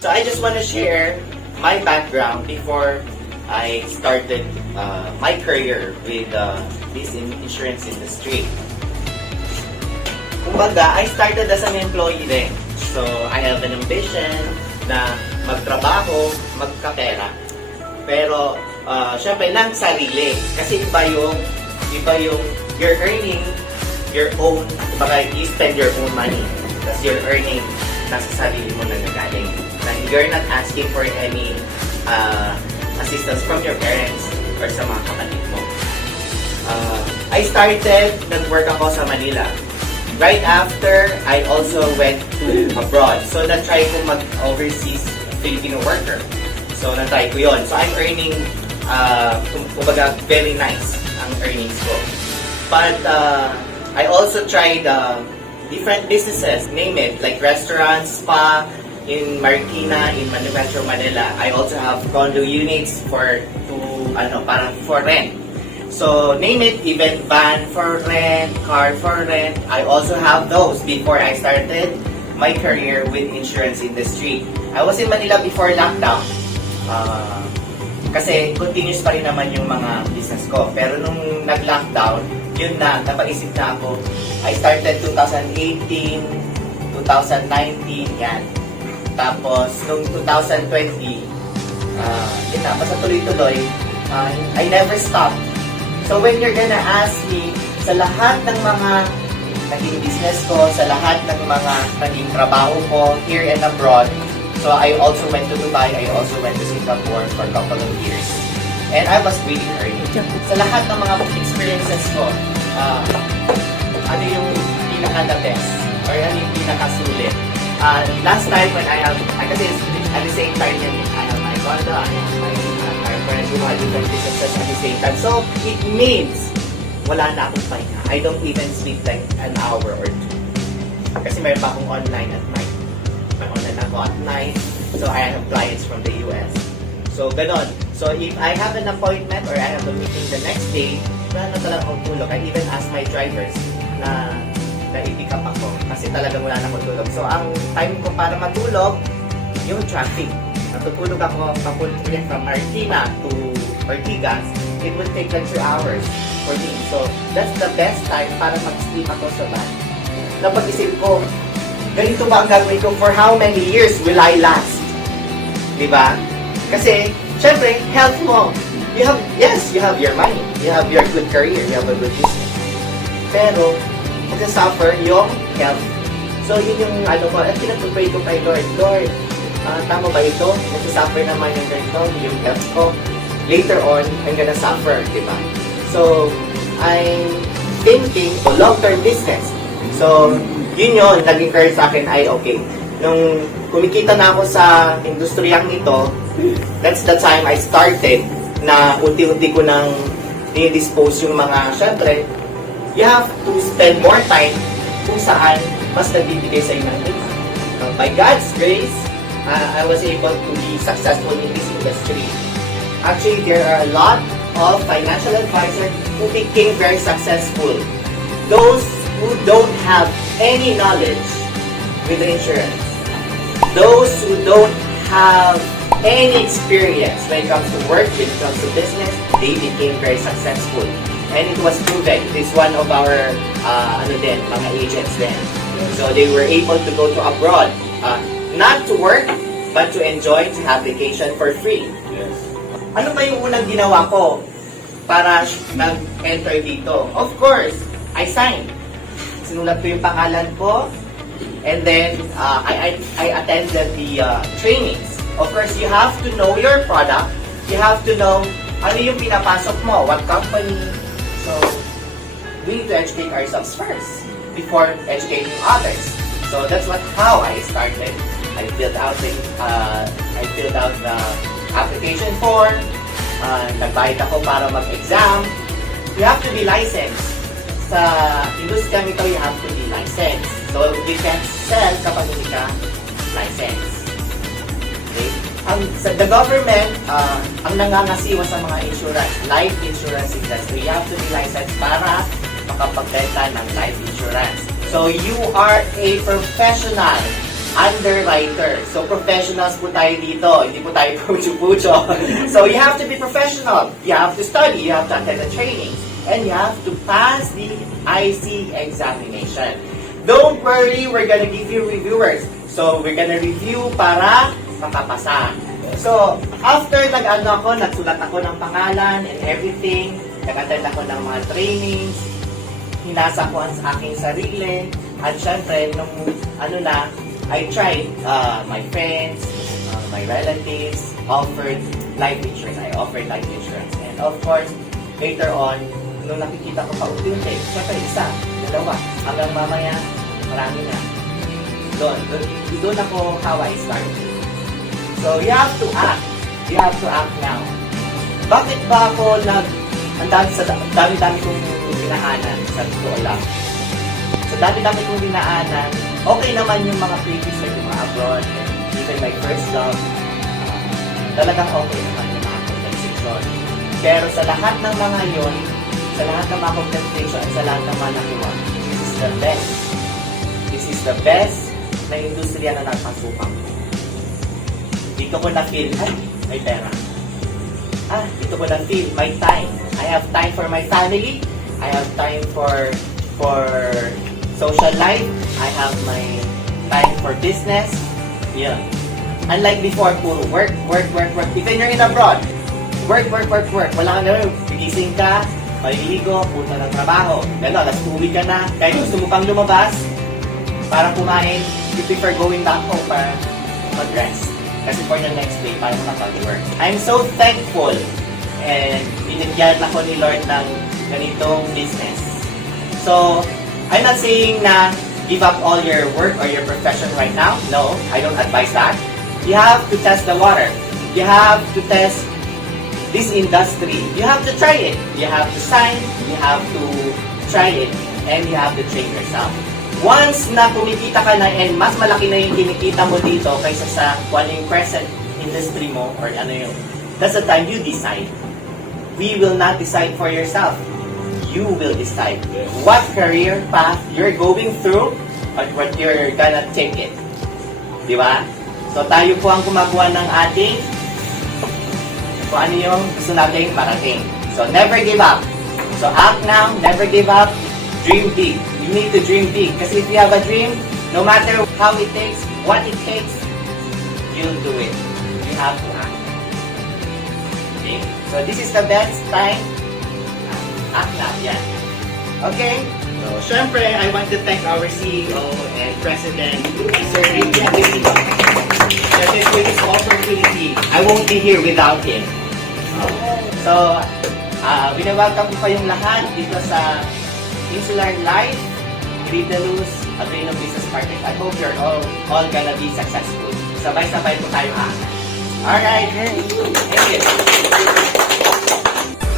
So I just want to share my background before I started my career with this insurance industry. Kumbaga, I started as an employee din. So I have an ambition na magtrabaho, magkapera. Pero syempre ng sarili. Kasi iba yung you're earning your own, kumbaga you spend your own money. Tapos you're earning nasa sarili mo na nagaling. You're not asking for any assistance from your parents or sa mga kapatid mo. I started, nag-work ako sa Manila. Right after, I also went to abroad. So, na-try ko mag-overseas Filipino worker. So, na-try ko yun. So, I'm earning, kumbaga, very nice ang earnings ko. But, I also tried different businesses, name it, like restaurants, spa, in Marikina, in Metro Manila. I also have condo units parang for rent. So, name it, even van for rent, car for rent. I also have those before I started my career with insurance industry. I was in Manila before lockdown. Kasi continuous pa rin naman yung mga business ko. Pero nung nag-lockdown, yun na, napaisip na ako. I started 2018, 2019, yan. Tapos, noong 2020, yun na, basta tuloy-tuloy, I never stopped. So, when you're gonna ask me, sa lahat ng mga naging business ko, sa lahat ng mga naging trabaho ko, here and abroad, so I also went to Dubai, I also went to Singapore for a couple of years. And I was really earning. Sa lahat ng mga experiences ko, ano yung pinaka-the best, or ano yung pinaka-sulit. Last time when kasi at the same time I have my condo, I have my friends who have different businesses at the same time. So, it means wala na akong pahinga. I don't even sleep like an hour or two. Kasi meron pa akong online at night. May online ako at night. So, I have clients from the US. So, ganon. So, if I have an appointment or I have a meeting the next day, wala na talaga akong tulog. I even ask my drivers na i-pick up ako kasi talagang wala na akong tulog. So, ang time ko para matulog, yung traffic. Natutulog ako papunta from Marikina to Ortigas, it will take like 2 hours for me. So, that's the best time para mag-sleep ako sa van. Napag-isip ko, ganito ba ang gagawin ko? For how many years will I last? Diba? Kasi, syempre, health mo. You have your money. You have your good career. You have a good business. Pero, mag-suffer yung health. So, yun yung at pinag-pray ko kay Lord. Lord, tama ba ito? Mag-suffer naman yung ganito, yung health ko. Later on, I'm gonna suffer, di ba? So, I'm thinking long-term business. So, yun yun, naging career sa akin ay okay. Nung kumikita na ako sa industriyang ito, that's the time I started na unti-unti ko nang i-dispose yung mga, syempre, you have to spend more time kung saan mas nagbibigay sa inyo ng income. By God's grace, I was able to be successful in this industry. Actually, there are a lot of financial advisors who became very successful. Those who don't have any knowledge with the insurance. Those who don't have any experience when it comes to work, when it comes to business, they became very successful. And it was proven. It is one of our mga agents then. So they were able to go to abroad, not to work, but to enjoy, to have vacation for free. Yes. Ano ba yung unang ginawa ko para nag-enter dito? Of course, I signed. Sinulat ko yung pangalan ko, and then I attended the trainings. Of course, you have to know your product. You have to know ano yung pinapasok mo, what company. So, we need to educate ourselves first before educating others. So that's how I started. I filled out the application form. Nagbayad ako para mag-exam. You have to be licensed. Sa industriya nito, you have to be licensed. So you can't sell kapag hindi ka licensed. Okay? The government, ang nangangasiwa sa mga insurance, life insurance industry, you have to be licensed para makapagbenta ng life insurance. So you are a professional underwriter. So, professionals po tayo dito. Hindi po tayo pucho-pucho. So, you have to be professional. You have to study. You have to attend the training. And you have to pass the IC examination. Don't worry, we're gonna give you reviewers. So, we're gonna review para makapasa. So, after nagsulat ako ng pangalan and everything, nag-attend ako ng mga trainings, hinasa ko ang aking sarili, at syempre, nung I tried, my friends, my relatives, offered life insurance. I offered life insurance. And of course, later on, nung nakikita ko pa unti-unti, syempre isa, dalawa, hanggang mamaya, marami na. Doon ako how I started. So, you have to act. You have to act now. Bakit ba ako ang dami-dami kong dinaanan sa totoo lang? Sa dami-dami kong dinaanan, okay naman yung mga previous like yung mga abroad, even my first job, talagang okay naman yung mga compensation. Pero sa lahat ng mga yon, sa lahat ng mga compensation, sa lahat ng mga nakuha, this is the best. This is the best na industriya na nagpasukan ko. Dito ko na-feel, ay, may pera. Dito ko na-feel, my time. I have time for my family. I have time for social life. I have my time for business. Yeah. Unlike before, puro work. Even you're in abroad, work. Wala kang gano'n. Pigising ka, maliligo, punta ng trabaho. Gano'n, alas uwi ka na. Kahit gusto mo pang lumabas, para kumain, you prefer going back home para mag-rest. Kasi for the next day, para makapag-work. I'm so thankful and binigyan ako ni Lord ng ganitong business. So, I'm not saying na give up all your work or your profession right now. No, I don't advise that. You have to test the water. You have to test this industry. You have to try it. You have to sign. You have to try it. And you have to train yourself. Once na kumikita ka na and mas malaki na yung kinikita mo dito kaysa sa yung present industry mo or that's the time you decide. We will not decide for yourself. You will decide what career path you're going through or what you're gonna take it. Di ba? So tayo po ang gumagawa ng ating kung ano yung gusto nating parating. So never give up. So act now, never give up, dream big. You need to dream big. Kasi if you have a dream, no matter how it takes, what it takes, you'll do it. You have to act. Okay? So this is the best time. Act now, yan. Okay? So, syempre, I want to thank our CEO and President, Sir Ricky Avelino. Kasi with this opportunity, I won't be here without him. So, binawagkan ko kayong lahat dito sa Insular Life, Eridanus, Avelino Business Partners. I hope you're all gonna be successful. Sabay-sabay po tayo. Alright. Thank you.